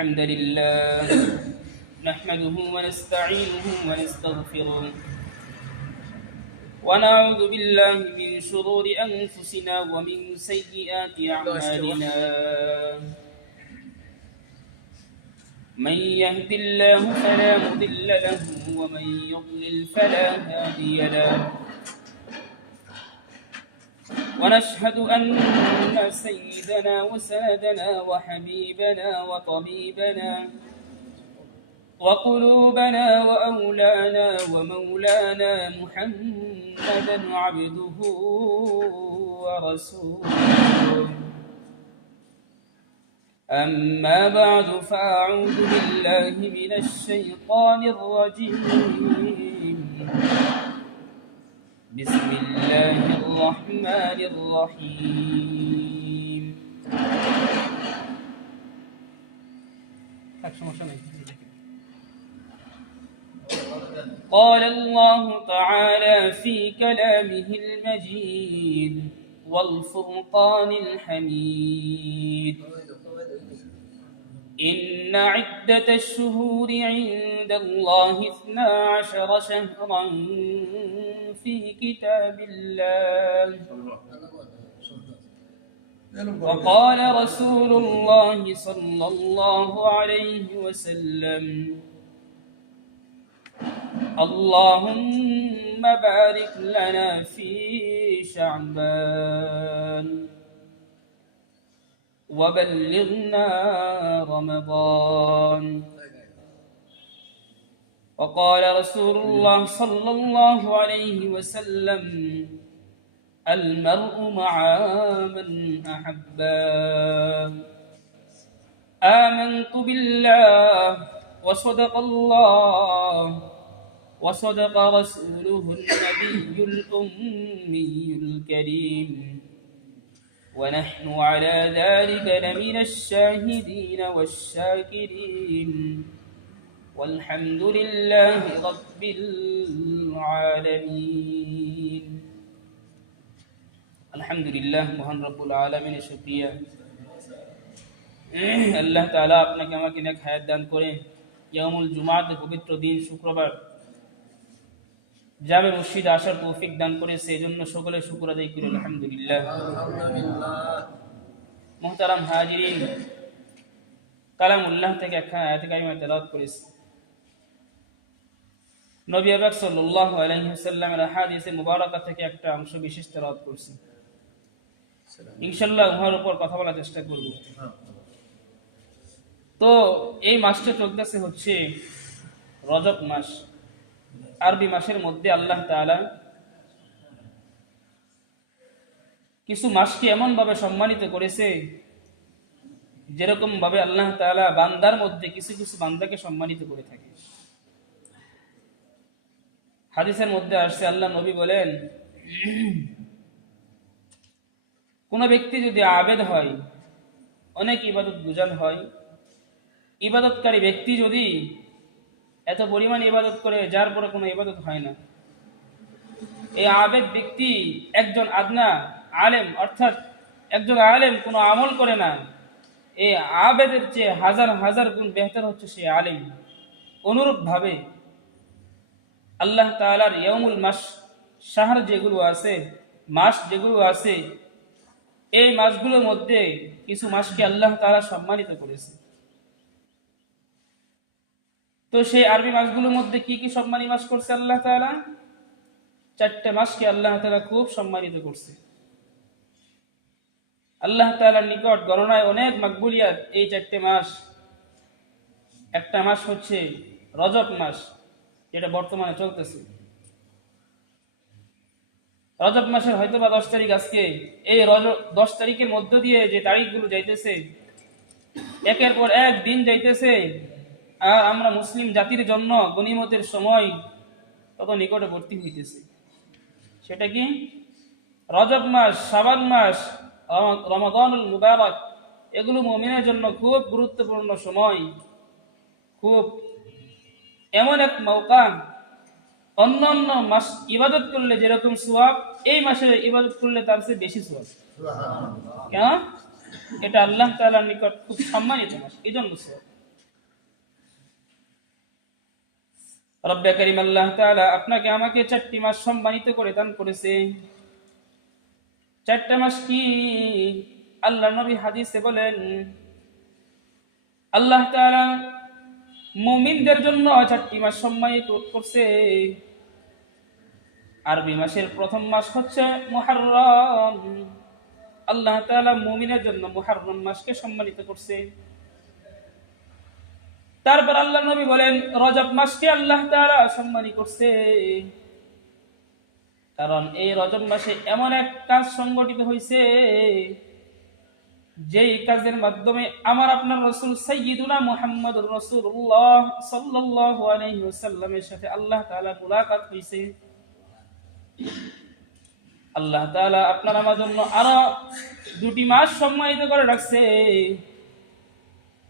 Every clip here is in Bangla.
الحمد لله نحمده ونستعينه ونستغفره ونعوذ بالله من شرور أنفسنا ومن سيئات أعمالنا من يهد الله فلا مضل له ومن يضلل فلا هادي له ونشهد أن سيدنا وسندنا وحبيبنا وطبيبنا وقلوبنا وأولانا ومولانا محمدا عبده ورسوله أما بعد فأعوذ بالله من الشيطان الرجيم بسم الله الرحمن الرحيم قال الله تعالى في كلامه المجيد والفرقان الحميد إن عدة الشهور عند الله 12 شهرا في كتاب الله وقال رسول الله صلى الله عليه وسلم اللهم بارك لنا في شعبان وبلغنا رمضان وقال رسول الله صلى الله عليه وسلم المرء مع من أحبا آمنت بالله وصدق الله وصدق رسوله النبي الأمي الكريم ونحن على ذلك لمن الشاهدين والشاكرين والحمد لله رب العالمين الحمد لله মহান রব্বুল আলামিনের শুকরিয়া আল্লাহ তাআলা আপনাকে আমাকে নেক হায়াত দান করে ইয়াউমুল জুমাতে পবিত্র দিন শুক্রবার জামে মসজিদে আসার তৌফিক দান করেছে এজন্য সকলে শুকর আদায় করি আলহামদুলিল্লাহ মুহতারাম হাজিরিন কালামুল্লাহ থেকে একটা আয়াত কারিমা তেলাওয়াত করেছি নবী আকরাম সাল্লাল্লাহু আলাইহি ওয়াসাল্লামের হাদিসে মুবারাকা থেকে একটা অংশ বিশেষ তেলাওয়াত করছি ইনশাআল্লাহ উহার উপর কথা বলার চেষ্টা করব তো এই মাসটা চলতেছে হচ্ছে রজব মাস আরবি মাসের মধ্যে আল্লাহ তাআলা কিছু মাসকে এমন ভাবে সম্মানিত করেছে যেরকম ভাবে আল্লাহ তাআলা বান্দার মধ্যে কিছু কিছু বান্দাকে সম্মানিত করে থাকে হাদিসের মধ্যে আসছে আল্লাহ নবী বলেন কোন ব্যক্তি যদি আবেদ হয় অনেক ইবাদত গুজার হয় ইবাদতকারী ব্যক্তি যদি এত পরিমাণ ইবাদত করে যার পরে কোনো ইবাদত হয় না এই আবেদ ব্যক্তি একজন আদনা আলেম অর্থাৎ একজন আলেম কোনো আমল করে না এই আবেদের চেয়ে হাজার হাজার গুণ বেহতর হচ্ছে সেই আলেম অনুরূপ ভাবে আল্লাহ তাআলার ইয়াউমুল মাস শাহর যেগুলো আছে মাস যেগুলো আছে এই মাসগুলোর মধ্যে কিছু মাসকে আল্লাহ তাআলা সম্মানিত করেছে তো সেই আরবি মাসগুলোর মধ্যে কি কি সম্মানী মাস করছে আল্লাহ তাআলা 4টা মাসকে আল্লাহ তাআলা খুব সম্মানিত করছে আল্লাহ তাআলার নিকট গণনায় অনেক মাকবুলিয়াত এই 4টে মাস একটা মাস হচ্ছে রজব মাস যেটা বর্তমানে চলতেছে রজব মাসের হয়তোবা 10 তারিখ আজকে এই 10 তারিখের মধ্য দিয়ে যে তারিখগুলো যাইতেছে একের পর এক দিন যাইতেছে আর আমরা মুসলিম জাতির জন্য গনিমতের সময় তত নিকটবর্তী হইতেছে সেটা কি রজব মাস শাবান মাস রমাদানুল মুবারক এগুলো মুমিনের জন্য খুব গুরুত্বপূর্ণ সময় খুব এমন এক মৌকা অন্যান্য মাস ইবাদত করলে যেরকম সওয়াব এই মাসে ইবাদত করলে তার চেয়ে বেশি সওয়াব কেন এটা আল্লাহ তাআলার নিকট খুব সম্মানিত মাস এইজন্য সওয়াব রব্বে করিম আল্লাহ তাআলা আপনাকে আমাকে 4টি মাস সম্মানিত করে দান করেছে। 4টা মাস কি? আল্লাহ নবী হাদিসে বলেন, আল্লাহ তাআলা মুমিনদের জন্য 4টি মাস সম্মানিত করছে। আরবি মাসের প্রথম মাস হচ্ছে মুহররম। আল্লাহ তাআলা মুমিনের জন্য মুহররম মাসকে সম্মানিত করছে। তারপর আল্লাহ নবী বলেন, রজব মাসকে আল্লাহ তাআলা সম্মানিত করছে, কারণ এই রজব মাসে এমন এক কাজ সংগঠিত হয়েছে যেই কাজের মাধ্যমে আমার আপনার রাসূল সাইয়্যিদুনা মুহাম্মদুর রাসূলুল্লাহ সাল্লাল্লাহু আলাইহি ওয়াসাল্লামের সাথে আল্লাহ তাআলা মুলাকাত হয়েছে। আল্লাহ তাআলা আপনার আমার জন্য আরো 2টি মাস সম্মানিত করে রাখছে।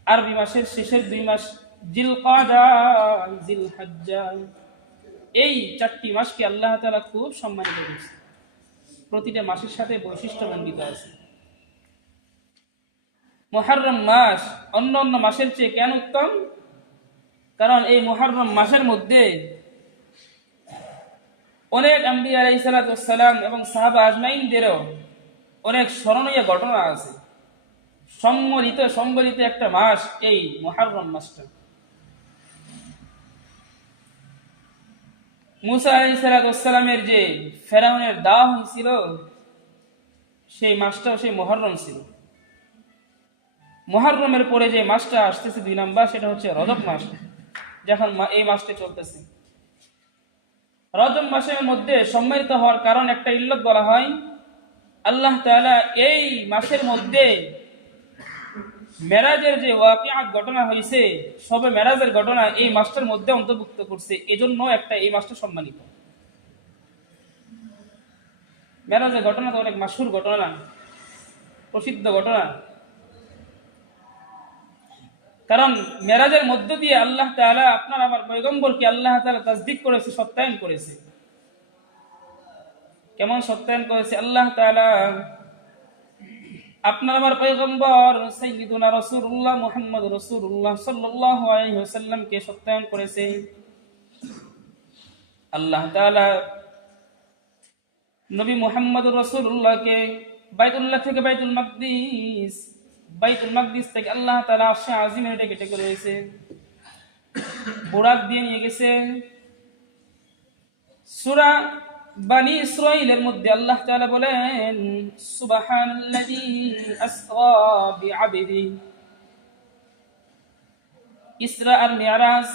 আরবি মাসের শেষের 2 মাস জিলকাদা, জিলহজ্জা, এই 4টি মাসকে আল্লাহ তাআলা খুব সম্মানিত করেছে। প্রতিটা মাসের সাথে বৈশিষ্ট্য মণ্ডিত আছে। মুহররম মাস অন্য অন্য মাসের চেয়ে কেন উত্তম? কারণ এই মুহররম মাসের মধ্যে অনেক আম্বিয়া আলাইহিস সালাম এবং সাহাবা আজমাইনদেরও অনেক স্মরণীয় ঘটনা আছে। সম্বলিত একটা মাস এই মুহররম মাসটা। মুসা আলাইহিস সালামের যে ফেরাউনের দাওয়া হয়েছিল, সেই মাসটাও সেই মুহররম ছিল। মুহররমের পরে যে মাসটা আসতেছে 2 নাম্বার, সেটা হচ্ছে রজব মাস। যখন এই মাসটা চলতেছে, রজব মাসের মধ্যে সম্মানিত হওয়ার কারণ একটা ইল্লত বলা হয়, আল্লাহ তাআলা এই মাসের মধ্যে মেরাজের যে ওয়াকিআত ঘটনা হয়েছে, সবে মেরাজের ঘটনা এই মাসটার মধ্যে অন্তর্ভুক্ত করছে। এজন্য একটা এই মাসটা সম্মানিত। মেরাজের ঘটনা তো অনেক মাশহুর ঘটনা, প্রসিদ্ধ ঘটনা। কারণ মেরাজের মধ্য দিয়ে আল্লাহ তাআলা আপনার আমার পয়গম্বরকে আল্লাহ তাআলা তাসদীক করেছে, সত্যায়ন করেছে। কেমন সত্যায়ন করেছে? আল্লাহ তাআলা আপনার আমার পয়গম্বর সাইয়্যিদুনা রাসূলুল্লাহ মুহাম্মদুর রাসূলুল্লাহ সাল্লাল্লাহু আলাইহি ওয়াসাল্লামকে সত্যায়ন করেছে। আল্লাহ তাআলা নবী মুহাম্মদুর রাসূলুল্লাহকে বাইতুল্লাহ থেকে বাইতুল মাকদিস থেকে আল্লাহ তাআলা আরশে আজিমের ডেকে রয়েছে, বুরাক দিয়ে নিয়ে গেছে। সূরা বানি ইসরাঈলের মধ্যে আল্লাহ তাআলা বলেন, সুবহানাল্লাযী আসরা বিআবদি। ইসরা আর মিরাজ,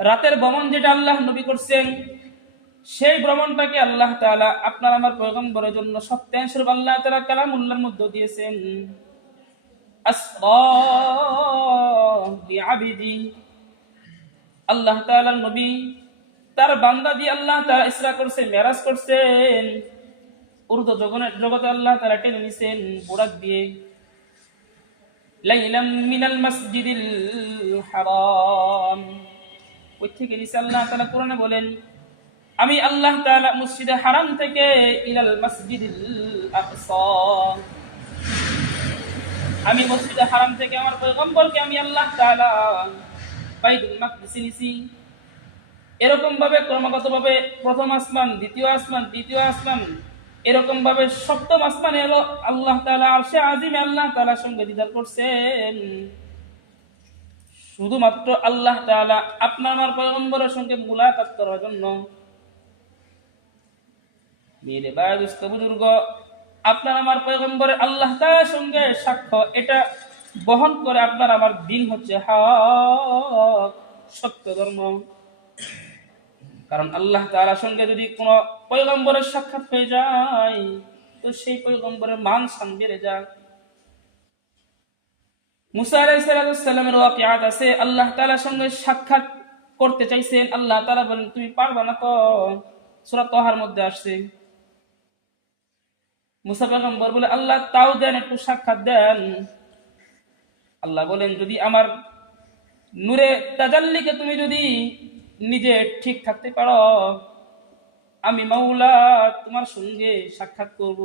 রাতের ভ্রমণ যেটা আল্লাহ নবী করছেন, সেই ভ্রমণটাকে আল্লাহ তাআলা আপনার আমার পয়গম্বরের জন্য সত্যায়ন স্বরূপ আল্লাহ তাআলা কালামুল্লাহর মধ্যে দিয়েছেন। আসরা বিআবদি, আল্লাহ তাআলা নবী তার বান্দা দিয়ে আল্লাহ তাআলা ইসরা করছে, মেরাজ করছেন। উর্দু জগতে আল্লাহ তাআলা টেনে নিছেন বুরাক দিয়ে। লাইলাম মিনাল মাসজিদিল হারাম, ওই থেকে নিচে আল্লাহ তাআলা কোরআনে বলেন, আমি আল্লাহ তাআলা মসজিদে হারাম থেকে ইলাল মাসজিদিল আকসা, আমি মসজিদে হারাম থেকে আমার পয়গম্বরকে আমি আল্লাহ তাআলা বাইতুল মাকদিসে নিছি। এরকম ভাবে ক্রমাগত ভাবে প্রথম আসমান, দ্বিতীয় আসমান, তৃতীয় আসমান, এরকম ভাবে সপ্তম আসমানে এলো আল্লাহ তাআলা আরশে আজিমে আল্লাহ তাআলার সঙ্গে দিদার করছেন। শুধুমাত্র আল্লাহ তাআলা আপনার আমার পয়গম্বরের সঙ্গে মুলাকাত করার জন্য। মেরে ভাই দোস্ত বুজুর্গ, আপনার আমার পয়গম্বরের আল্লাহ তাআলার সঙ্গে সাক্ষ্য এটা বহন করে আপনার আমার দিন হচ্ছে হক, সত্য ধর্ম। কারণ আল্লাহ তাআলার সঙ্গে যদি কোনো পয়গম্বরের সাক্ষাৎ হয়ে যায়, তো সেই পয়গম্বরের মান শান বেড়ে যায়। মুসা আলাইহিস সালামের ওয়াকিআত আছে, আল্লাহ তাআলার সঙ্গে সাক্ষাৎ করতে চাইছেন, আল্লাহ তাআলা বলেন তুমি পারবা না তো। সূরা তাহার মধ্যে আসছে। মুসা পয়গম্বর বলে, আল্লাহ তাও দেন, একটু সাক্ষাৎ দেন। আল্লাহ বলেন, যদি আমার নূরে তাজাল্লিকে তুমি যদি নিজে ঠিক থাকতে পারো, আমি মাওলা তোমার সঙ্গে সাক্ষাৎ করব।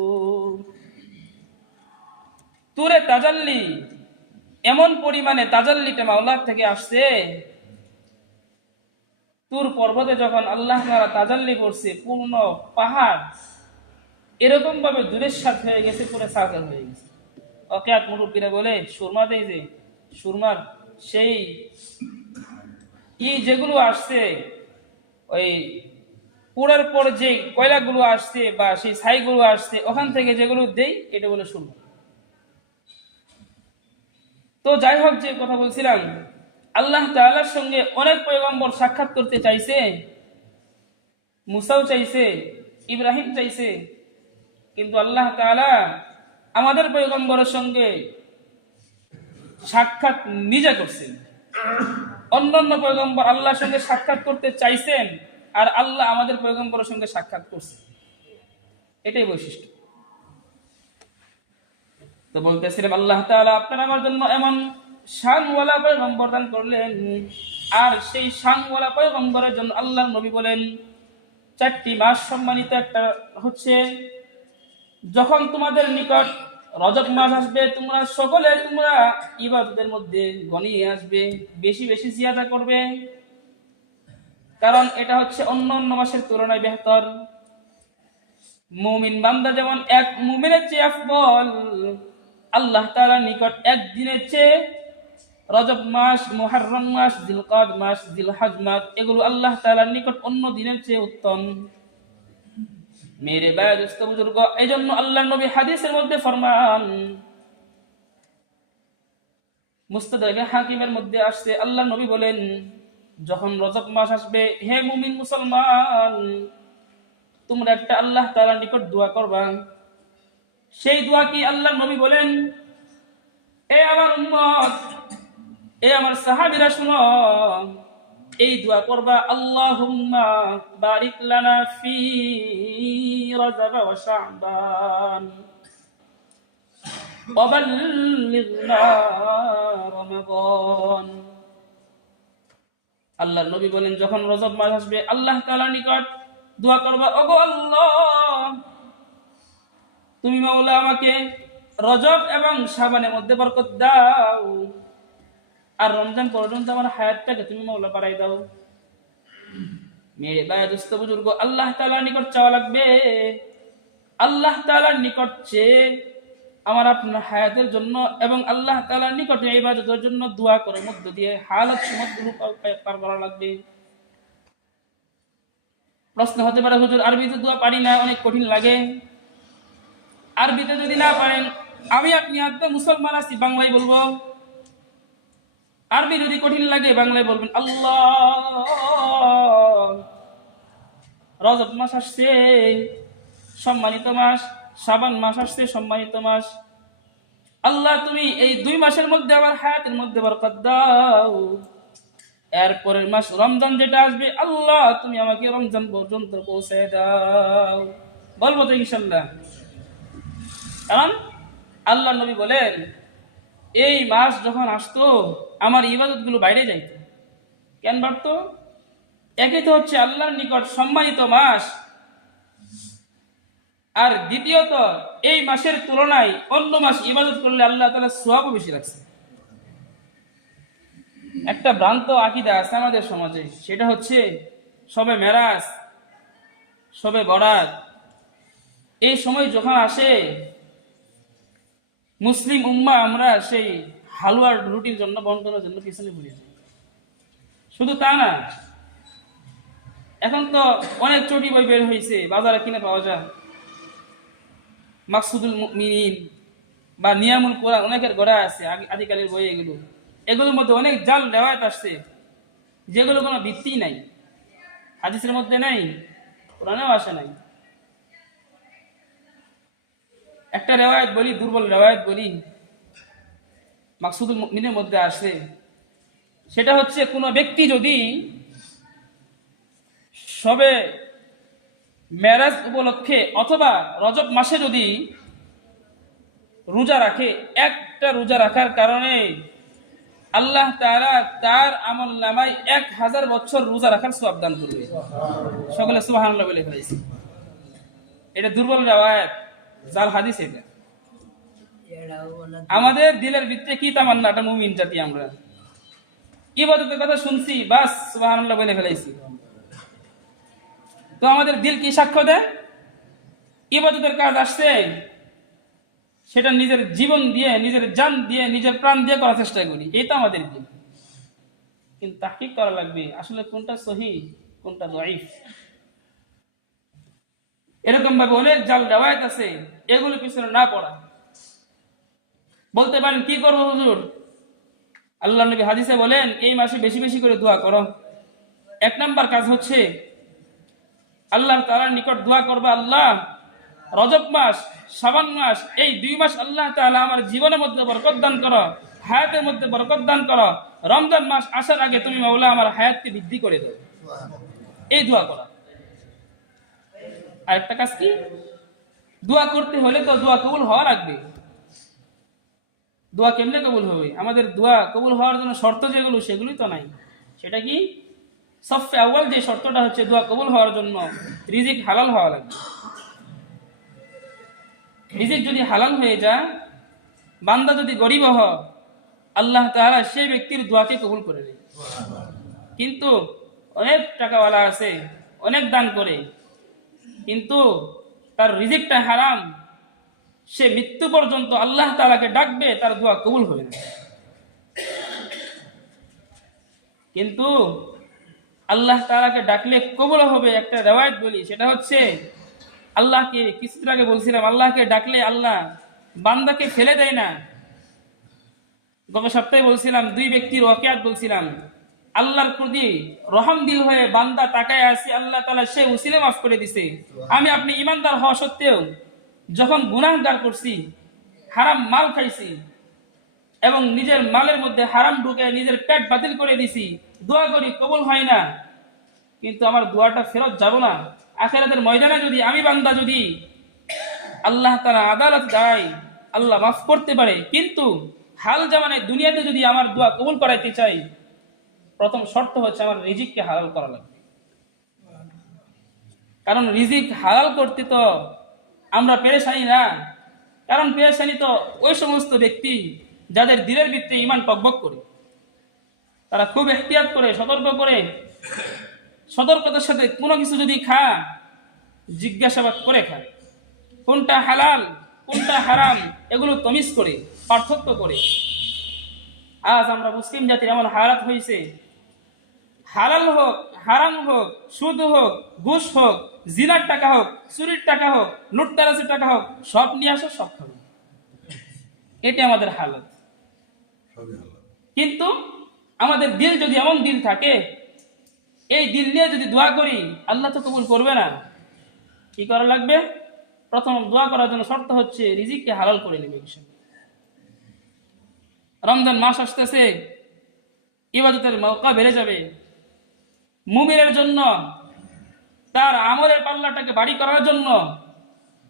তুরে তাজাল্লি, এমন পরিমাণে তাজাল্লিটা মাওলার থেকে আসছে, তুর পর্বতে যখন আল্লাহ তাআলা তাজাল্লি করছে, পূর্ণ পাহাড় এরকম ভাবে দূরের সাথে হয়ে গেছে, পুরো সার্কেল হয়ে গেছে। অকেয়াত মুরব্বীরা বলে সুরমা দেয় যে সুরমার সেই যেগুলো আসছে, ওই পুরার পর যে কয়লাগুলো আসছে বা সেই ছাইগুলো আসছে ওখান থেকে যেগুলো দেই এটা বলে সুরমা। তো যাই হোক, যে কথা বলছিলাম, আল্লাহ তাআলার সঙ্গে অনেক পয়গম্বর সাক্ষাৎ করতে চাইছে, মুসাও চাইছে, ইব্রাহিম চাইছে, কিন্তু আল্লাহ তাআলা আমাদের পয়গম্বরের সঙ্গে সাক্ষাৎ নিজে করছেন। অন্যান্য পয়গম্বর আল্লাহর সঙ্গে সাক্ষাৎ করতে চাইছেন, আর আল্লাহ আমাদের পয়গম্বরের সঙ্গে সাক্ষাৎ করছেন। এটাই বৈশিষ্ট্য। তো বলতেছিলাম, আল্লাহ তাআলা আপনার আমার জন্য এমন শানওয়ালা পয়গম্বর দান করলেন, আর সেই শানওয়ালা পয়গম্বরের জন্য আল্লাহর নবী বলেন 4টি মাস সম্মানিত। একটা হচ্ছে, যখন তোমাদের নিকট রজব মাস আসবে, তোমরা সকলে ইবাদতের মধ্যে গনিয়ে আসবে, বেশি বেশি জিয়াদা করবে, কারণ এটা হচ্ছে অন্য অন্য মাসের তুলনায় বেহতর। মুমিন বান্দা যেমন এক মুমিনের চেয়ে আফদল, আল্লাহ তাআলার নিকট একদিনের চেয়ে রজব মাস, মুহররম মাস, জিলকাদ মাস, জিলহজ মাস এগুলো আল্লাহ তাআলার নিকট অন্য দিনের চেয়ে উত্তম। মেরে ভাই দোস্ত বুজুর্গ, এই জন্য আল্লাহর নবী হাদিসের মধ্যে ফরমান, মুস্তাদরাক হাকিমের মধ্যে আসছে, আল্লাহর নবী বলেন, যখন রজব মাস আসবে, হে মুমিন মুসলমান, তোমরা একটা আল্লাহ তাআলার নিকট দোয়া করবা। সেই দোয়া কি? আল্লাহর নবী বলেন, এ আমার উম্মত, এ আমার সাহাবীরা শুনো, এই দোয়া করবা, আল্লাহুম্মা বারিক লানা ফি রজব ওয়া শাবান ওয়া বাল্লিগনা রমাদান। আল্লাহর নবী বলেন, যখন রজব মাস আসবে, আল্লাহ তাআলার নিকট দোয়া করবা, ওগো আল্লাহ, তুমি মাওলা আমাকে রজব এবং শাবানের মধ্যে বরকত দাও, আর রমজান পর্যন্ত আমার হায়াতটাকে তুমি মাওলা বাড়াই দাও। মেরে ভাই দোস্ত বুজুর্গ, আল্লাহ তাআলার নিকট চাওয়া লাগবে। আল্লাহ তাআলার নিকট চেয়ে আমার আপনার হায়াতের জন্য এবং আল্লাহ তাআলার নিকট ইবাদতের জন্য দোয়া করে মধ্য দিয়ে হালাত সমতগুলো পার করা লাগবে। প্রশ্ন হতে পারে, হুজুর আরবিতে দোয়া পারি না, অনেক কঠিন লাগে। আরবিতে যদি না পারেন, আমি আপনি আদৌ মুসলমান আছি, বাংলায় বলবো। আরবি যদি কঠিন লাগে, বাংলায় বলবেন, আল্লাহ, রজব মাস আসছে, সম্মানিত মাস, শাবান মাস আসছে, সম্মানিত মাস, আল্লাহ তুমি এই 2 মাসের মধ্যে আমার হায়াতের মধ্যে বরকত দাও। এরপরের মাস রমজান যেটা আসবে, আল্লাহ তুমি আমাকে রমজান পর্যন্ত পৌঁছে দাও। বলবো তো ইনশাআল্লাহ। কারণ আল্লাহ নবী বলেন, এই মাস যখন আসতো, আমার ইবাদতগুলো বাইরে যাইত। কেন বাড়তো? একে তো হচ্ছে আল্লাহর নিকট সম্মানিত মাস, আর দ্বিতীয়ত এই মাসের তুলনায় অন্য মাস ইবাদত করলে আল্লাহ তাআলা সওয়াবও বেশি রাখছে। একটা ভ্রান্ত আকীদা আছে আমাদের সমাজে, সেটা হচ্ছে শবে মেরাজ, শবে বরাত এই সময় যখন আসে, মুসলিম উম্মাহ আমরা সেই হালুয়ার রুটির জন্য, বন্টনের জন্য পিছনে ঘুরে যাই। শুধু তা না, এখন তো অনেক চটি বই বের হয়েছে, বাজারে কিনে পাওয়া যায়। মাকসুদুল মুমিনিন বা নিয়ামুল কোরআন অনেকের গড়া আছে, আদিকালের বই। এগুলোর মধ্যে অনেক জাল রেওয়ায়াত আসছে, যেগুলো কোনো ভিত্তি নাই, হাদিসের মধ্যে নাই, কোরআনেও আসে নাই। একটা রেওয়ায়াত বলি, দুর্বল রেওয়ায়াত বলি, মাকসুদুল মুমিনের মধ্যে আসে। সেটা হচ্ছে, কোনো ব্যক্তি যদি সবে মেরাজ উপলক্ষে অথবা রজব মাসে যদি রোজা রাখে, একটা রোজা রাখার কারণে আল্লাহ তাআলা তার আমল নামায় 1000 বছর রোজা রাখার সওয়াব দান করবে। সকলে সুবহানাল্লাহ বলে ফেলেছি। এটা দুর্বল রিওয়ায়াত, জাল হাদিস। এটা আমাদের দিলের ভিতরে কি তামান্না, একটা মুমিন জাতি আমরা, ইবাদতের কথা শুনছি, বাস সুবহানাল্লাহ বলে ফেলেছি। তো আমাদের দিল কি সাক্ষ্য দেয়? ইবাদতের কাজ আসছে, সেটা নিজের জীবন দিয়ে, নিজের জান দিয়ে, নিজের প্রাণ দিয়ে করার চেষ্টা করি, এই তো আমাদের দিল। কিন্তু তাহকিক করা লাগবে আসলে কোনটা সহিহ, কোনটা দাঈফ। এরকম ভাবে অনেক জাল রিওয়ায়াত আছে, এগুলো পিছনে না পড়া। বলতে পারেন কি করবো হুজুর? আল্লাহ নবী হাদিসে বলেন এই মাসে বেশি বেশি করে দোয়া করো। এক নাম্বার কাজ হচ্ছে আল্লাহ তাআলার নিকট দোয়া করবা, আল্লাহ রজব মাস, শাবান মাস, এই 2 মাস আল্লাহ তাআলা আমার জীবনের মধ্যে বরকত দান করো, হায়াতের মধ্যে বরকত দান করো। রমজান মাস আসার আগে তুমি মাওলা আমার হায়াতকে বৃদ্ধি করে দাও, এই দোয়া করা। আর একটা কাজ কি, দোয়া করতে হলে তো দোয়া কবুল হওয়া লাগবে। দোয়া কেমনে কবুল হবে? আমাদের দোয়া কবুল হওয়ার জন্য শর্ত যেগুলো, সেগুলোই তো নাই। সেটা কি? সফে আউয়াল যে শর্তটা হচ্ছে দোয়া কবুল হওয়ার জন্য, রিজিক হালাল হওয়া লাগবে। রিজিক যদি হালাল হয়ে যায়, বান্দা যদি গরিব হয়, আল্লাহ তাআলা সেই ব্যক্তির দোয়াকে কবুল করে নেয়। কিন্তু অনেক টাকাওয়ালা আছে, অনেক দান করে, কিন্তু তার রিজিকটা হারাম, সে মৃত্যু পর্যন্ত আল্লাহ তাআলাকে ডাকবে, তার দোয়া কবুল হবে না। কিন্তু আল্লাহ তাআলাকে ডাকলে কবুল হবে, একটা রিওয়ায়াত বলি, সেটা হচ্ছে আল্লাহকে, কিছুদিন আগে বলছিলাম, আল্লাহকে ডাকলে আল্লাহ বান্দাকে ফেলে দেয় না। গত সপ্তাহে বলছিলাম 2 ব্যক্তির ওয়াকিয়াত বলছিলাম। আল্লাহর প্রতি রহম দিল হয়ে বান্দা তাকায় আছে, আল্লাহ তাআলা সে উসিলে মাফ করে দিছে। আমি আপনি ইমানদার হওয়া সত্ত্বেও যখন গুনাহগার করছি, হারাম মাল খাইছি এবং নিজের মালের মধ্যে হারাম ঢুকে নিজের পেট বাতিল করে দিছি, দোয়া করি কবুল হয় না, কিন্তু আমার দোয়াটা ফেরত যাব না। আখিরাতের ময়দানে যদি আমি বান্দা যদি আল্লাহ তাআলা আদালত দেয়, আল্লাহ মাফ করতে পারে। কিন্তু হাল জামানায় দুনিয়াতে যদি আমার দোয়া কবুল করাইতে চাই, প্রথম শর্ত হচ্ছে আমার রিজিককে হালাল করা লাগবে। কারণ রিজিক হালাল করতে তো আমরা পেরেশানি না। কারণ পেরেশানি তো ওই সমস্ত ব্যক্তি যাদের দিলের ভিতরে ঈমান টকবক করে, তারা খুব ইহতিয়াত করে, সতর্ক করে, সতর্কতার সাথে কোনো কিছু যদি জিজ্ঞাসাবাদ করে খায়, কোনটা হালাল কোনটা হারাম এগুলো তমিজ করে, পার্থক্য করে। আজ আমরা মুসলিম জাতির এমন হালাত হয়েছে, হালাল হোক হারাম হোক, সুদ হোক ঘুষ হোক, জিনার টাকা হোক, চুরির টাকা হোক, লুটতারাজের টাকা হোক, সব নিয়ে আসো, সব খাবো, এটা আমাদের হালাত। কিন্তু আমাদের দিল যদি এমন দিল থাকে, এই দিল নিয়ে যদি দোয়া করি, আল্লাহ তো কবুল করবে না। কি করা লাগবে? প্রথম দোয়া করার জন্য শর্ত হচ্ছে রিজিককে হালাল করে নেবে। রমজান মাস আসতেছে, ইবাদতের মওকা বেড়ে যাবে। মুমিনের জন্য তার আমলের পাল্লাটাকে বাড়ি করার জন্য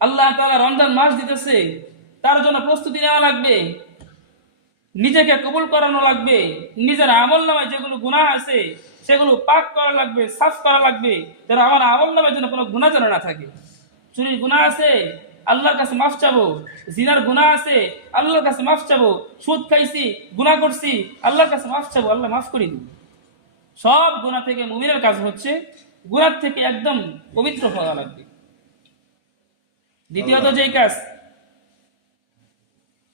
আল্লাহ তাআলা রমজান মাস দিতেছে, তার জন্য প্রস্তুতি নেওয়া লাগবে, নিজেকে কবুল করানো লাগবে, নিজের আমল নামায় যেগুলো গুনাহ আছে সেগুলো পাক করা লাগবে, সাফ করা লাগবে, যেন আমার আমল নামায় যেন কোনো গুনাহ যেন না থাকে। চুরির গুনাহ আছে, আল্লাহর কাছে মাফ চাবো। জিনার গুনাহ আছে, আল্লাহর কাছে মাফ চাবো। সুদ খাইছি, গুনাহ করছি, আল্লাহর কাছে মাফ চাবো, আল্লাহ মাফ করে দিন। সব গুনাহ থেকে মুমিনের কাজ হচ্ছে গুনাহ থেকে একদম পবিত্র হওয়া লাগবে। দ্বিতীয়ত যে কাজ,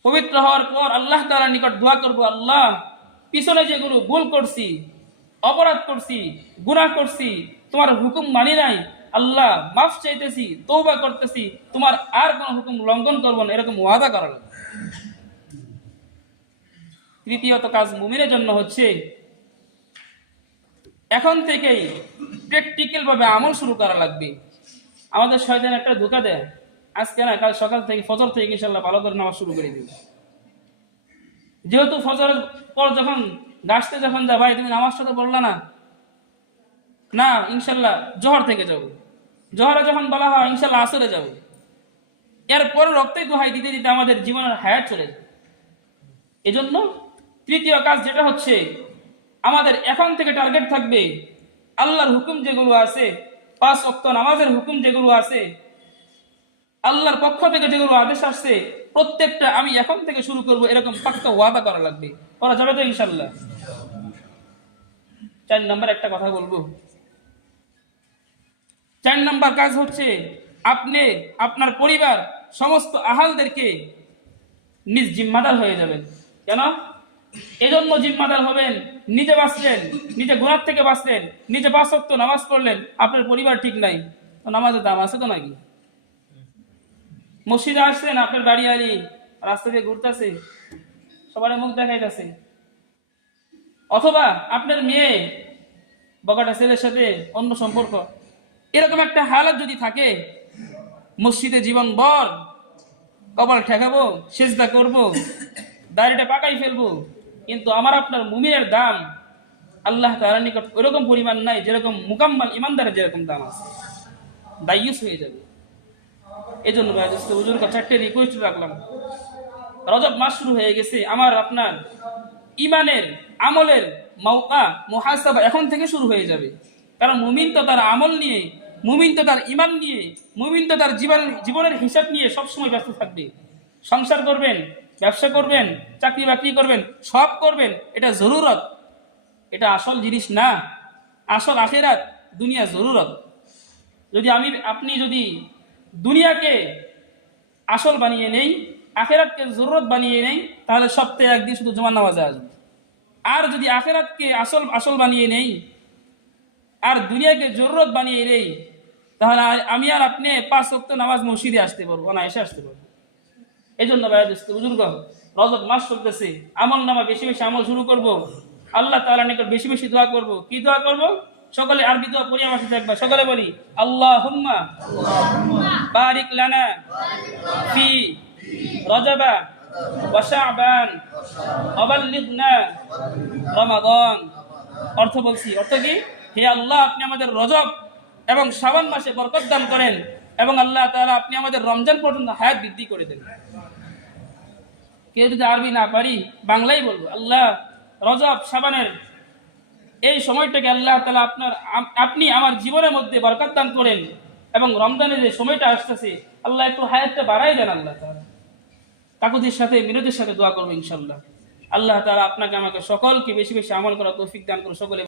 পবিত্র হওয়ার পর আল্লাহ তাআলার নিকট দোয়া করব, আল্লাহ পিছনে যেগুলো ভুল করছি, অপরাধ করছি, গুনাহ করছি, তোমার হুকুম মানি নাই, আল্লাহ মাফ চাইতেছি, তওবা করতেছি, তোমার আর কোন হুকুম লঙ্ঘন করব না, এরকম ওয়াদা করা লাগবে। তৃতীয়ত কাজ মুমিনের জন্য হচ্ছে এখন থেকেই প্র্যাকটিক্যাল ভাবে আমল শুরু করা লাগবে। আমাদের শয়তান একটা ধোঁকা দেয়, আজকে না কাল সকাল থেকে ফজর থেকে ইনশাআল্লাহ ভালো করে নামাজ শুরু করে দিব। যেহেতু ফজরের পর যখন গাছতে যখন যা, ভাই তুমি নামাজটা তো বললা না, না ইনশাআল্লাহ জোহর থেকে যাব। জোহরে যখন বলা হয় ইনশাআল্লাহ আসরে যাব। এরপরে রক্তে দোহাই দিতে দিতে আমাদের জীবনের হায়াত চলে যায়। এজন্য তৃতীয় কাজ যেটা হচ্ছে, আমাদের এখন থেকে টার্গেট থাকবে আল্লাহর হুকুম যেগুলো আছে, 5 ওয়াক্ত নামাজের হুকুম যেগুলো আছে, আল্লাহর পক্ষ থেকে যেগুলো আদেশ আসছে, প্রত্যেকটা আমি এখন থেকে শুরু করব, এরকম পাক্কা ওয়াদা করা লাগবে। করা যাবে তো ইনশাআল্লাহ? 4 নম্বর একটা কথা বলবো, 4 নম্বর কাজ হচ্ছে আপনি আপনার পরিবার সমস্ত আহালদেরকে নিজ জিম্মাদার হয়ে যাবেন। কেন? এজন্য জিম্মাদার হবেন, নিজে বাঁচলেন, নিজে গুনাহ থেকে বাঁচলেন, নিজে 5 ওয়াক্ত নামাজ পড়লেন, আপনার পরিবার ঠিক নাই, তো নামাজের দাম আছে তো নাকি? মসজিদে আসছেন, আপনার বাড়ি আলি রাস্তা দিয়ে ঘুরতেছে, সবার মুখ দেখাইতেছে, অথবা আপনার মেয়ে বগাটা ছেলের সাথে অন্য সম্পর্ক, এরকম একটা হালত যদি থাকে, মসজিদে জীবন ভর কপাল ঠেকাবো, সেজদা করব, দাড়িটা পাকাই ফেলবো, কিন্তু আমার আপনার মুমিনের দাম আল্লাহ তাআলার নিকট ওরকম পরিমাণ নাই যেরকম মুকাম্মাল ইমানদারের যেরকম দাম আছে, দায়ুস হয়ে যাবে। এই জন্য ভাই হুজুরকে 4টে রিকোয়েস্ট রাখলাম। রজব মাস শুরু হয়ে গেছে, আমার আপনার ইমানের আমলের মাওকা মুহাসাবা এখন থেকে শুরু হয়ে যাবে। কারণ মুমিন তো তার আমল নিয়ে, মুমিন তো তার ইমান নিয়ে, মুমিন তো তার জীবনের হিসাব নিয়ে সবসময় ব্যস্ত থাকবে। সংসার করবেন, ব্যবসা করবেন, চাকরি বাকরি করবেন, সব করবেন, এটা জরুরত, এটা আসল জিনিস না। আসল আখিরাত, দুনিয়া জরুরত। যদি আপনি যদি দুনিয়াকে আসল বানিয়ে নেই, আখিরাতকে জরুরত বানিয়ে নেই, তাহলে সপ্তাহে একদিন শুধু জুমার নামাজে আসবে। আর যদি আখিরাতকে আসল বানিয়ে নেই আর দুনিয়াকে জরুরত বানিয়ে নেই, তাহলে আমি আর আপনি 5 ওয়াক্ত নামাজ মসজিদে আসতে পারবো না, এসে আসতে পারবো। এই জন্য ভাই বুজুর্গ, রজব মাস চলতেছে, আমল নামা বেশি বেশি আমল শুরু করব, আল্লাহ তাআলার নিকট বেশি বেশি দোয়া করব। কি দোয়া করব? সকলে আরবি দোয়া পড়ি আমার সাথে একবার, সকলে বলি আল্লাহুম্মা বারিক লানা ফি রজবা ওয়া শাবান ওয়া বাল্লিগনা রমাদান। অর্থ বলছি, অর্থ কি? হে আল্লাহ, আপনি আমাদের রজব এবং শাবান মাসে বরকত দান করেন, এবং আল্লাহ তাআলা আপনি আমাদের রমজান পর্যন্ত হায়াত বৃদ্ধি করে দেন। কেউ যদি আরবি না পারি, বাংলাই বলবো, আল্লাহ রজব শাবানের এই সময়টাকে আল্লাহ তাআলা আপনি আমার জীবনের মধ্যে বরকত দান করেন, এবং রমজানের যে সময়টা আসতেছে আল্লাহ একটু হায়াতটা বাড়াই দেন। আল্লাহ তাআলা তাকুদের সাথে মিনতের সাথে দোয়া করবো ইনশাআল্লাহ। আল্লাহ তাআলা আপনাকে আমাকে সকলকে বেশি বেশি আমল করার তৌফিক দান করুন। সকলে